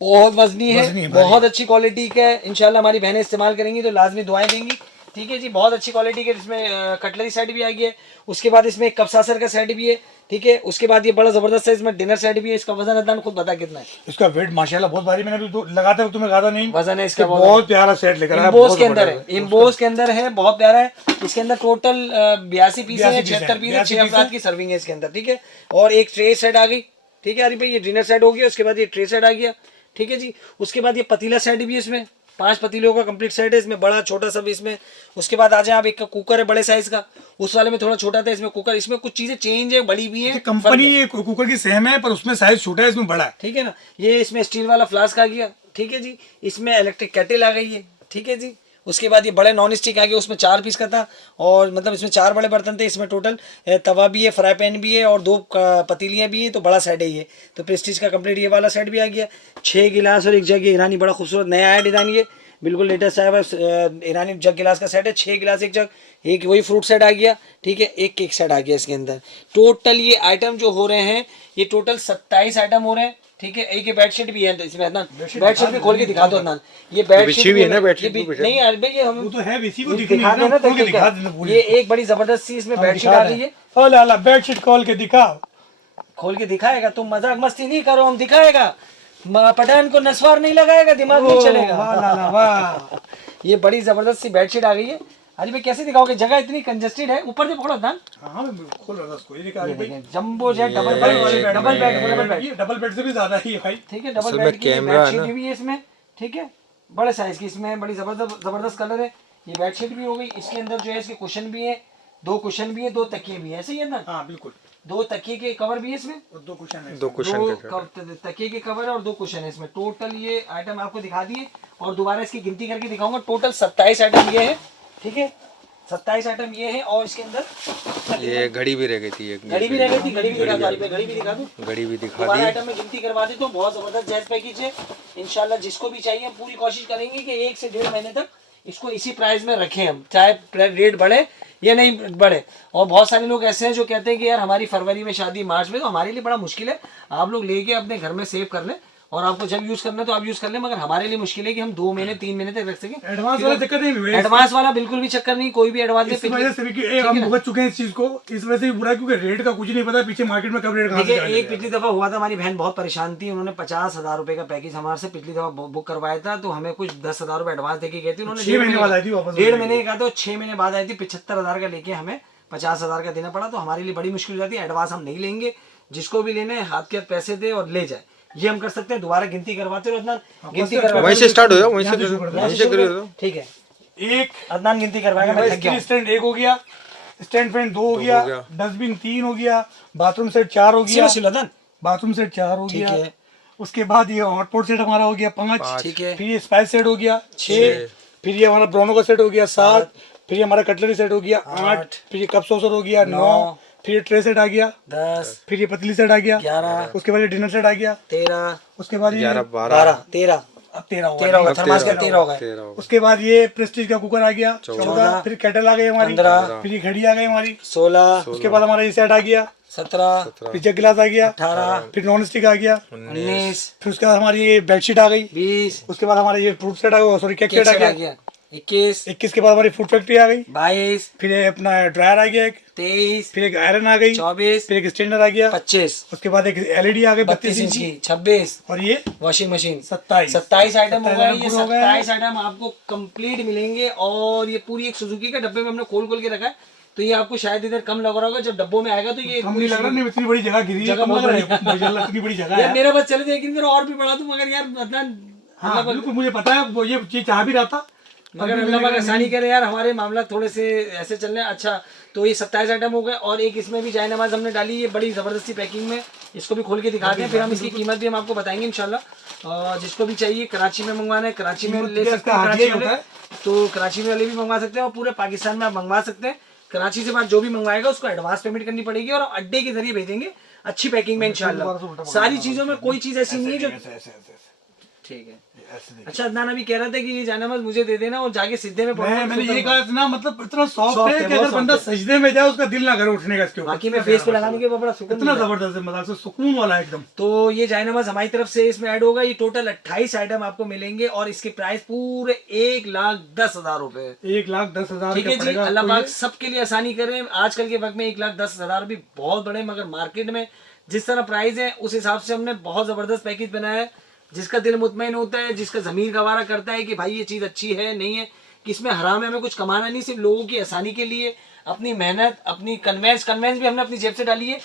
बहुत वजनी वजनी है, है भाई। बहुत अच्छी क्वालिटी का है। इंशाल्लाह हमारी बहनें इस्तेमाल करेंगी तो लाजमी दुआएं देंगी। ठीक है जी, बहुत अच्छी क्वालिटी के इसमें कटलरी सेट भी आ गया है। उसके बाद इसमें कप सासर का सेट भी है। ठीक है, उसके बाद ये बड़ा जबरदस्त है, इसमें डिनर सेट भी है। इसका वजन अदनान खुद बता कितना है? इसका वेट माशाल्लाह बहुत भारी, मैंने अभी तो लगाते वक्त तुम्हें कहा था नहीं, वजन है इसका बहुत प्यारा सेट लेकर आया, इम्बोस बहुत के अंदर जबरदस्त है, इम्बोस के अंदर है, बहुत प्यारा है। इसके अंदर टोटल 82 पीस है, 76 पीस है, 6 अफराद की सर्विंग है इसके अंदर। ठीक है, और एक ट्रे सेट आ गई। ठीक है अरे भाई, ये डिनर सेट हो गया, उसके बाद ये ट्रे सेट आ गया। ठीक है जी, उसके बाद ये पतीला सेट भी है, इसमें 5 पतीलों का कंप्लीट सेट है, इसमें बड़ा छोटा सब इसमें। उसके बाद आ जाए आप, एक का कुकर है बड़े साइज का, उस वाले में थोड़ा छोटा था, इसमें कुकर, इसमें कुछ चीजें चेंज है, बड़ी भी है, कंपनी ये कुकर की सेम है, पर उसमें साइज छोटा है, इसमें बड़ा है। ठीक है ना। ये इसमें स्टील वाला फ्लास्क आ गया। ठीक है जी, इसमें इलेक्ट्रिक केटल आ गई है। ठीक है जी, उसके बाद ये बड़े नॉन स्टिक आ गए, उसमें 4 पीस का था, और मतलब इसमें 4 बड़े बर्तन थे। इसमें टोटल तवा भी है, फ्राई पैन भी है, और 2 पतीलियाँ भी हैं, तो बड़ा सेट है ये। तो प्रेस्टीज का कंप्लीट ये वाला सेट भी आ गया। 6 गिलास और एक जग ईरानी, बड़ा खूबसूरत नया आया डिज़ाइन, ये बिल्कुल लेटेस्ट आया हुआ ईरानी जग गिलास का सेट है। 6 गिलास एक जग, एक वही फ्रूट सेट आ गया। ठीक है, एक केक सेट आ गया इसके अंदर। टोटल ये आइटम जो हो रहे हैं, ये टोटल 27 आइटम हो रहे हैं। ठीक है, एक ये बेडशीट भी है इसमें अदनान, बेडशीट भी खोल के दिखा दो अदनान। ये बेडशीट भी है ना, बेडशीट नहीं यार भाई, ये हम वो तो है, इसी को दिखा देना, दिखा देना पूरी। ये एक बड़ी जबरदस्त सी इसमें बेडशीट आ रही है। ओ लाला, बेडशीट खोल के दिखाओ। खोल के दिखाएगा, तुम मजाक मस्ती नहीं करो, हम दिखाएगा। पठान को नस्वार नहीं लगाएगा, दिमाग नहीं चलेगा। वाह लाला वाह। ये बड़ी जबरदस्त सी बेडशीट आ गई है। अरे भाई कैसे दिखाओगे, जगह इतनी कंजेस्टेड है। ऊपर से पकड़ो अदनान, हाँ मैं खोल रहा था उसको, ये दिखा jumbo jet double bed, double bed, ये डबल बेड से भी ज्यादा ही है भाई। ठीक है, डबल बेड की बेडशीट भी है इसमें। ठीक है, बड़े साइज की, इसमें बड़ी जबरदस्त कलर है। ये बेडशीट भी हो गई, इसके अंदर जो है इसके कुशन भी है, 2 कुशन भी है, 2 तकिए भी है, ऐसे ही है ना? हाँ बिल्कुल, 2 तकिए के कवर भी है इसमें, और 2 कुशन है। 2 कुशन के तकिए के कवर है और 2 कुशन है इसमें। टोटल ये आइटम आपको दिखा दिए, और दोबारा इसकी गिनती करके दिखाऊंगा। टोटल 27 आइटम ये है। ठीक है, 27 आइटम ये है, और इसके अंदर ये घड़ी भी रह गई थी, एक घड़ी भी रह गई थी, घड़ी भी दिखा दो, घड़ी भी दिखा दो। घड़ी भी दिखा दोबारा दी। आइटम में गिनती करवा दी, तो बहुत जबरदस्त जैज पैकेज है। इंशाल्लाह जिसको भी चाहिए, हम पूरी कोशिश करेंगे कि 1 से 1.5 महीने तक इसको इसी प्राइस में रखें हम, चाहे रेट बढ़े या नहीं बढ़े। और बहुत सारे लोग ऐसे हैं जो कहते हैं कि यार हमारी फरवरी में शादी, मार्च में, तो हमारे लिए बड़ा मुश्किल है। आप लोग लेके अपने घर में सेव कर लें, और आपको जब यूज करना है तो आप यूज कर लें, मगर हमारे लिए मुश्किल है कि हम 2 महीने 3 महीने तक रख सकें। एडवांस वाला चक्कर नहीं हुआ, एडवांस वाला बिल्कुल भी चक्कर नहीं, कोई भी एडवांस इस वजह से भी कि हम भुगत चुके हैं इस चीज को, इस वजह से भी बुरा, क्योंकि रेट का कुछ नहीं पता पीछे मार्केट में कब रेट कहाँ से देखिए, एक पिछली दफा हुआ था, हमारी बहन बहुत परेशान थी, उन्होंने 50,000 रुपए का पैकेज हमारे से पिछली दफा बुक करवाया था, तो हमें कुछ 10,000 रुपए एडवांस देके गए थे उन्होंने। 6 महीने बाद आई थी वापस, 1.5 महीने का, तो 6 महीने बाद आई थी। 75,000 का लेके हमें 50,000 का देना पड़ा, तो हमारे लिए बड़ी मुश्किल हो जाती है। एडवांस हम नहीं लेंगे, जिसको भी लेने हाथ के हाथ पैसे दे और ले जाए, ये हम कर सकते हैं। दोबारा गिनती करवाते रहो अदनान, गिनती वहीं से स्टार्ट हो जाओ, वहीं से करो। ठीक है, एक अदनान गिनती करवाएगा, मैं थक गया हूं। स्टैंड 1 हो गया, स्टैंड फैन 2 हो गया, डस्टबिन 3 हो गया, बाथरूम सेट 4 हो गया, अदनान, बाथरूम सेट 4 हो ठीक गया। है। उसके बाद ये हॉटपॉट सेट हमारा हो गया 5, ठीक है। फिर ये स्पाइस सेट हो गया 6, फिर ये हमारा ब्राउनो का सेट हो गया 7, फिर ये हमारा कटलरी सेट हो गया 8, फिर ये कप सॉसर हो गया 9, फिर ये ट्रे सेट आ गया 10, फिर ये पतली सेट आ गया 11, उसके बाद ये डिनर सेट आ गया 13, उसके बाद ये 11 12 12, 13, अब 13 हो 13 होगा, गया, थर्मास का 13 होगा। 13 हो उसके बाद ये प्रेस्टीज का कुकर आ गया 14, फिर केटल आ गई हमारी 15, फिर ये घड़ी आ गई हमारी 16, उसके बाद हमारा ये सेट आ गया 17, फिर जग गिलास आ गया 18, फिर नॉन स्टिक आ गया 19, फिर उसके बाद हमारी ये बेडशीट आ गई 20, उसके बाद हमारा ये फ्रूट सेट आ गया, सॉरी केक केक सेट आ सेट आ गया गया 21, 21 के बाद हमारी फूड फैक्ट्री आ गई, 22, फिर ये अपना ड्रायर आ गया एक, 23, फिर एक आयरन आ गई, 24, फिर एक स्टैंडर आ गया, 25, उसके बाद एक एलईडी आ गई 32 इंच की, 26, और ये वॉशिंग मशीन 27 आइटम हो गए। ये 27 27 आइटम आपको कंप्लीट मिलेंगे, और ये पूरी एक सुजुकी का डब्बे में हमने खोल के रखा है, तो ये आपको शायद इधर कम लग रहा होगा, जब डब्बों में आएगा तो ये हम नहीं लग रहा, नहीं इतनी बड़ी जगह गिरी है, जगह कम लग बहुत रहा है, माशाल्लाह इतनी बड़ी जगह यार है। मेरे पास चले थे, लेकिन और भी बढ़ा दूं, मगर यार अदनान, हाँ बिल्कुल मुझे पता है, वो ये चीज चाह भी रहा था, मगर अल्लाह पाक आसानी करे यार, हमारे मामला थोड़े से ऐसे चल रहे हैं। अच्छा, तो ये 27 आइटम हो गए, और एक इसमें भी जाए नमाज हमने डाली, ये बड़ी जबरदस्ती पैकिंग में, इसको भी खोल के दिखाते हैं, फिर हम इसकी कीमत भी हम आपको बताएंगे इंशाल्लाह। जिसको भी चाहिए कराची में मंगवाना है कराची में ले सकते हैं, कराची वाले तो कराची वाले भी मंगवा सकते हैं, और पूरे पाकिस्तान में आप मंगवा सकते हैं। कराची से बाद जो भी मंगवाएगा उसको एडवांस पेमेंट करनी पड़ेगी और अड्डे के जरिए भेजेंगे अच्छी पैकिंग में इंशाल्लाह। सारी चीजों में कोई चीज ऐसी नहीं है जो ठीक है। अच्छा अदनान अभी कह रहा था कि ये जानेमत मुझे दे देना और जाके सिद्धे में मैंने ये कहा इतना मतलब इतना सॉफ्ट है कि अगर बंदा सजदे में जाए उसका दिल ना करे उठने का इसके ऊपर। बाकी में फेस पे लगाने के बाद बड़ा सुकून इतना जबरदस्त है, मतलब सुकून वाला एकदम। तो ये जानेमत हमारी तरफ से इसमें ऐड होगा। ये टोटल 28 आइटम आपको मिलेंगे और इसके प्राइस पूरे 1,10,000 रुपए। 1,10,000 ठीक है जी। अल्लाह पाक सबके लिए आसानी करें। आजकल के वक्त में 1,10,000 भी बहुत बड़े, मगर मार्केट में जिस तरह प्राइस है उस हिसाब से हमने बहुत जबरदस्त पैकेज बनाया है, जिसका दिल मुतमईन होता है, जिसका ज़मीर गवारा करता है कि भाई ये चीज़ अच्छी है नहीं है, कि इसमें हराम है, हमें कुछ कमाना नहीं, सिर्फ लोगों की आसानी के लिए अपनी मेहनत अपनी कन्वेंस भी हमने अपनी जेब से डाली है।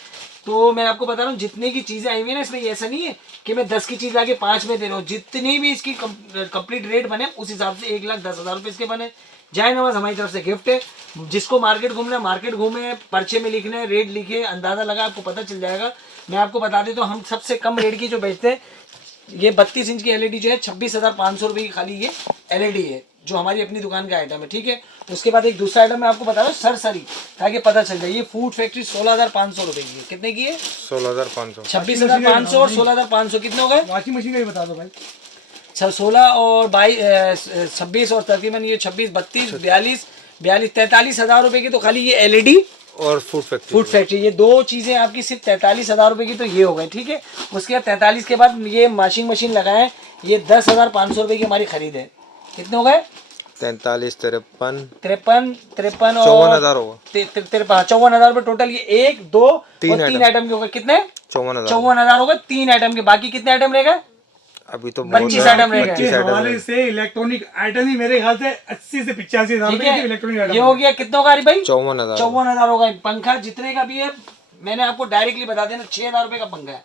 तो मैं आपको बता रहा हूँ जितनी की चीज़ें आई हुई है ना इसमें ऐसा नहीं है कि मैं 10 की चीज़ लाके 5 में दे रहा हूँ। जितनी भी इसकी कंप्लीट रेट बने उस हिसाब से 1,10,000 रुपये इसके बने। जानेमत हमारी तरफ से गिफ्ट है। जिसको मार्केट घूमना मार्केट घूमे, पर्चे में लिखना है, रेट लिखे, अंदाजा लगा, आपको पता चल जाएगा। मैं आपको बता देता हूँ हम सबसे कम रेट की जो बेचते हैं ये 32 इंच की एलईडी जो है 26,500 रुपये की खाली ये एलईडी है, जो हमारी अपनी दुकान का आइटम है। ठीक है। उसके बाद एक दूसरा आइटम मैं आपको बता रहा हूँ सरसरी, ताकि पता चल जाए। ये फूड फैक्ट्री 16,500 रुपये की है। कितने की है? 16,500। 26,500 और 16,500 कितने हो गए? वॉशिंग मशीन का भी बता दो भाई। 16 और 22 26 और तकरीबन ये 26 32 42 43,000 रुपये की तो खाली ये एलईडी और फूड फैक्ट्री ये दो चीजें आपकी सिर्फ 43,000 रुपए की तो ये हो गई। ठीक है। उसके बाद 43 के बाद ये वॉशिंग मशीन लगाए, ये 10,500 रुपए की हमारी खरीद है। कितने हो गए? 43 53 53 और 54,000 होगा। 54,000 रुपए टोटल। ये 1 2 और 3 आइटम के हो गए। कितने? 54,000 हो गए। 3 आइटम के। बाकी कितने आइटम रह गए? अभी तो 25 आइटम रह गए। हवाले से इलेक्ट्रॉनिक आइटम ही मेरे ख्याल से 80 से 85,000 रुपए की इलेक्ट्रॉनिक आइटम। ये हो गया कितना होगा भाई? 54,000 होगा। पंखा जितने का भी है मैंने आपको डायरेक्टली बता देना 6,000 रुपए का पंखा है।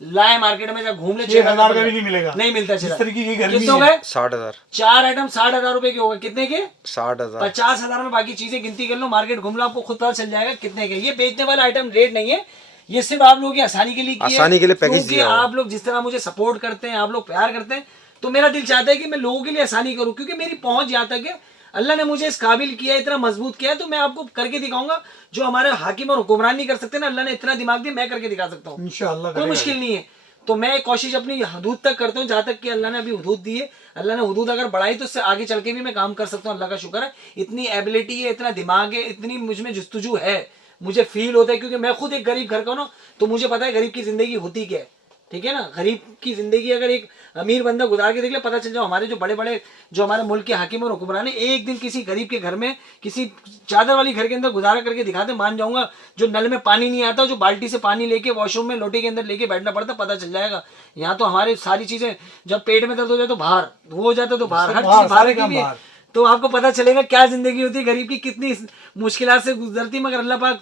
लाए मार्केट में जब घूम ले 6,000 का भी नहीं मिलेगा, नहीं मिलता। जिस तरीके की गर्मी कितने हो गए? 60,000। 4 आइटम 60,000 रुपए के हो गए। कितने के? 60,000। 50,000 में बाकी चीजें गिनती कर लो, मार्केट घूम लो, आपको खुद पता चल जाएगा कितने के। ये बेचने वाला आइटम रेट नहीं है, ये सिर्फ आप लोगों की आसानी के लिए आसानी के लिए पैकेज दिया है। आप लोग जिस तरह मुझे सपोर्ट करते हैं, आप लोग प्यार करते हैं, तो मेरा दिल चाहता है कि मैं लोगों के लिए आसानी करूं, क्योंकि मेरी पहुंच यहाँ तक है। अल्लाह ने मुझे इस काबिल किया, इतना मजबूत किया है, तो मैं आपको करके दिखाऊंगा जो हमारे हाकिम और हुक्मरान नहीं कर सकते ना। अल्लाह ने इतना दिमाग दिया, मैं करके दिखा सकता हूँ। इंशाअल्लाह कोई मुश्किल नहीं है। तो मैं कोशिश अपनी हदूद तक करता हूँ, जहाँ तक कि अल्लाह ने अभी हदूद दी है। अल्लाह ने हदूद अगर बढ़ाई तो उससे आगे चल के भी मैं काम कर सकता हूँ। अल्लाह का शुक्र है, इतनी एबिलिटी है, इतना दिमाग है, इतनी मुझ में जुस्तजू है, मुझे फील होता है, क्योंकि मैं खुद एक गरीब घर का हूँ ना, तो मुझे पता है गरीब की जिंदगी होती क्या है। ठीक है ना। गरीब की जिंदगी अगर एक अमीर बंदा गुजार के देख ले, पता चल जाओ हमारे जो बड़े बड़े जो हमारे मुल्क के हाकिम और हुक्मरान है, एक दिन किसी गरीब के घर में किसी चादर वाली घर के अंदर गुजारा करके दिखाते, मान जाऊंगा। जो नल में पानी नहीं आता, जो बाल्टी से पानी लेके वॉशरूम में लोटे के अंदर लेके बैठना पड़ता, पता चल जाएगा। यहाँ तो हमारे सारी चीजें, जब पेट में दर्द हो जाए तो बाहर, वो हो जाता तो बाहर, हर चीज बाहर की भी। तो आपको पता चलेगा क्या जिंदगी होती है गरीब की, कितनी मुश्किलात से गुजरती, मगर अल्लाह पाक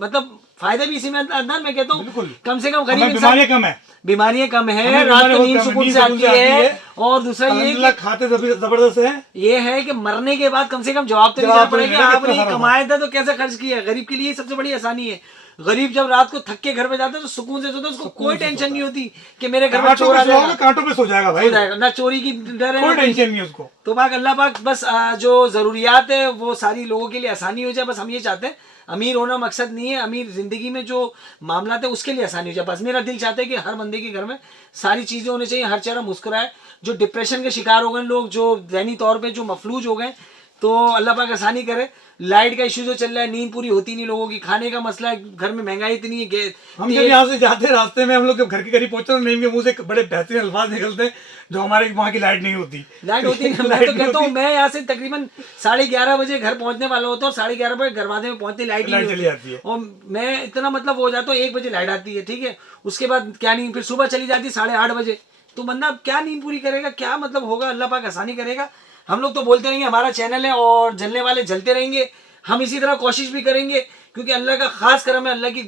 मतलब फायदा भी इसी में अदनान मैं कहता हूँ। कम से कम गरीब बीमारियां कम है, रात को नींद सुकून से आती है, और दूसरा ये खाते जबरदस्त है, ये है कि मरने के बाद कम से कम जवाब तो देना पड़ेगा। आपने कमाया था तो कैसे खर्च किया। गरीब के लिए सबसे बड़ी आसानी है। गरीब जब रात को थक के घर पे जाता है तो सुकून से सोता है, उसको कोई टेंशन नहीं होती कि मेरे घर में चोर आ जाएगा, कांटों पे सो जाएगा भाई, हो जाएगा ना, चोरी की डर है, कोई टेंशन नहीं उसको। तो पाक अल्लाह पाक बस जो जरूरियात है वो सारी लोगों के लिए आसानी हो जाए, बस हम ये चाहते हैं। अमीर होना मकसद नहीं है, अमीर जिंदगी में जो मामला है उसके लिए आसानी हो जाए। बस मेरा दिल चाहता है कि हर बंदे के घर में सारी चीजें होनी चाहिए, हर चेहरा मुस्कुराए। जो डिप्रेशन के शिकार हो गए लोग, जो ज़हनी तौर पे जो मफलूज हो गए, तो अल्लाह पाक आसानी करे। लाइट का इशू जो चल रहा है, नींद पूरी होती नहीं लोगों की, खाने का मसला है, घर में महंगाई इतनी है। हम जब यहाँ से जाते हैं रास्ते में, हम लोग जब घर के करीब पहुंचते हैं, नीम के मुंह से बड़े बेहतरीन अल्फाज निकलते हैं, जो हमारे वहाँ की लाइट नहीं होती। लाइट होती है मैं तो कहता हूँ, मैं यहाँ से तकरीबन 11:30 बजे घर पहुंचने वाला होता हूँ, और 11:30 बजे दरवाजे में पहुंचते लाइट चली जाती है, और मैं इतना मतलब हो जाता हूँ 1 बजे लाइट आती है। ठीक है। उसके बाद क्या नींद, फिर सुबह चली जाती है 8:30 बजे। तो बंदा क्या नींद पूरी करेगा, क्या मतलब होगा। अल्लाह पाक आसानी करेगा। हम लोग तो बोलते रहेंगे हमारा चैनल है और जलने वाले जलते रहेंगे, हम इसी तरह कोशिश भी करेंगे, क्योंकि अल्लाह का खास करम है। अल्लाह की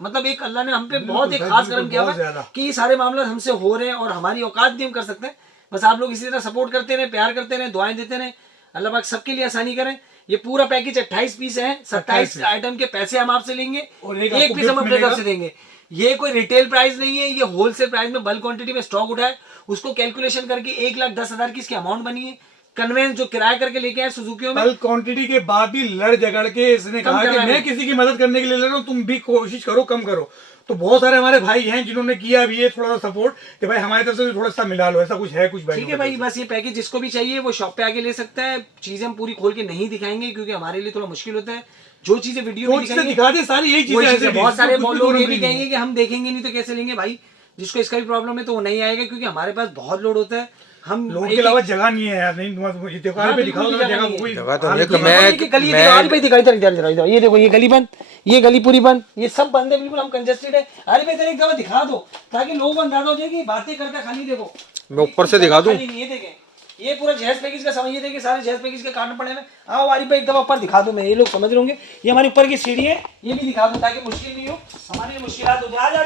मतलब एक अल्लाह ने हम पे बहुत एक खास करम किया है कि ये सारे मामले हमसे हो रहे हैं, और हमारी औकात भी हम कर सकते हैं। बस आप लोग इसी तरह सपोर्ट करते रहे, प्यार करते रहे, दुआएं देते रहे। अल्लाह पाक सबके लिए आसानी करें। ये पूरा पैकेज 28 पीस है, 27 आइटम के पैसे हम आपसे लेंगे और एक एक आपको पीस हम gift अपने तरफ मिलेगा। से देंगे। ये कोई रिटेल प्राइस नहीं है, ये होलसेल प्राइस में बल्क क्वांटिटी में स्टॉक उठा है, उसको कैलकुलेशन करके 1,10,000 की इसकी अमाउंट बनी है। कन्वेंस जो किराया करके लेके आए सुजुकियों में, बल्क क्वांटिटी के बाद भी लड़ झगड़ के इसने कहा कि करवाने। मैं किसी की मदद करने के लिए ले रहा हूँ, तुम भी कोशिश करो, कम करो। तो बहुत सारे हमारे भाई हैं जिन्होंने किया भी है थोड़ा सा सपोर्ट कि भाई हमारी तरफ से भी थोड़ा सा मिला लो, ऐसा कुछ है कुछ भाई। ठीक है भाई, बस ये पैकेज जिसको भी चाहिए वो शॉप पे आके ले सकता है। चीजें हम पूरी खोल के नहीं दिखाएंगे क्योंकि हमारे लिए थोड़ा मुश्किल होता है। जो चीजें वीडियो में दिखाएंगे दिखा दे सारी यही वही चीजें चीजें। ऐसे बहुत सारे कुछ भी लोग ये दोनों भी नहीं कहेंगे कि हम देखेंगे नहीं तो कैसे लेंगे भाई। जिसको इसका भी प्रॉब्लम है तो वो नहीं आएगा क्योंकि हमारे पास बहुत लोड होता है। हम लोड के एक- अलावा जगह नहीं है यार। नहीं ये देखो हाँ, पे बिल्कुल दिखाओ भी जगह जगह नहीं है। कोई जगह तो हाँ, नहीं है, बिल्कुल। मैं- गली मैं- आरी भाई दिखाई इधर ये देखो, ये गली बंद, ये गली पूरी बंद, ये सब बंद है बिल्कुल। हम कंजेस्टेड है। आरी भाई तेरे एक दफा दिखा दो ताकि लोगों को अंदाजा हो जाए कि बातें करके खाली देखो। मैं ऊपर से दिखा दूं? खाली नहीं, ये देखें, ये पूरा जहेज पैकेज का सामान, ये देखिए सारे जहेज पैकेज के कार्टन पड़े हुए हैं। आओ आरी भाई एक दफा ऊपर दिखा दो, मैं ये लोग समझ रहे होंगे। ये हमारी ऊपर की सीढ़ी है, ये भी दिखा दो ताकि मुश्किल नहीं हो, हमारे लिए मुश्किलात हो जाए। आज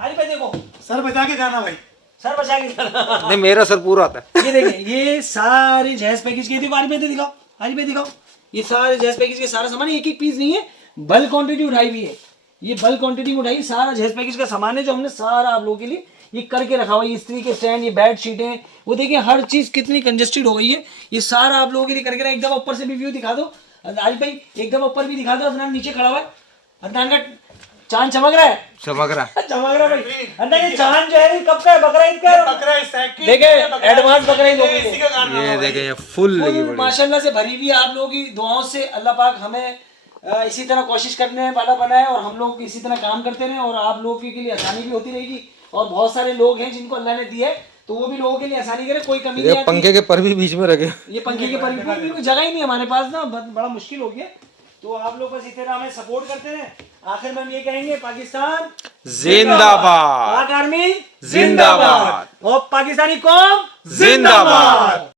आरी भाई देखो, सर बचा के जाना भाई। सर बचा के जाना। नहीं मेरा सर पूरा आता है। ये देखें, ये सारे जहेज पैकेज के देखो, आरी भाई दिखाओ, आरी भाई दिखाओ, ये सारे जहेज पैकेज के सारा सामान, एक एक पीस नहीं है, बल्क क्वांटिटी उठाई हुई है। ये बल्क क्वांटिटी में उठाई, सारा जहेज पैकेज का सामान है जो हमने सारा आप लोगों के लिए ये करके रखा हुआ है। ये स्त्री के स्टैंड, ये बेड शीटें, वो देखिए हर चीज कितनी कंजेस्टेड हो गई है। ये सारा आप लोगों के लिए करके रखा है। एक दफा ऊपर से भी व्यू दिखा दो आज भाई, एक दफा ऊपर भी दिखा दो। अदनान नीचे खड़ा हुआ है, अदनान का चांद चमक रहा है, चमक रहा है। चमक रहा है भाई। अदनान ये चांद जो है कब का है? बकरा ईद का है। बकरा इस टाइप की देखे एडवांस बकरा ईद हो गई इसी है। का कारण ये देखें ये फुल लगी फुल पड़ी है। माशाल्लाह से भरी हुई है। आप लोगों की दुआओं से अल्लाह पाक हमें इसी तरह कोशिश करने वाला बनाए और हम लोग इसी तरह काम करते रहें और आप लोगों के लिए आसानी भी होती रहेगी। और बहुत सारे लोग हैं जिनको अल्लाह ने दिया है तो वो भी लोगों के लिए आसानी करे, कोई कमी नहीं ये आती। पंखे के पर भी बीच में रखे। ये पंखे के परिपूर्ण भी कोई जगह ही नहीं हमारे पास ना, बड़ा मुश्किल हो गया। तो आप लोग बस इस तरह हमें सपोर्ट करते रहे। आखिर में हम ये कहेंगे पाकिस्तान जिंदाबाद, पाक आर्मी जिंदाबाद और पाकिस्तानी कौम जिंदाबाद।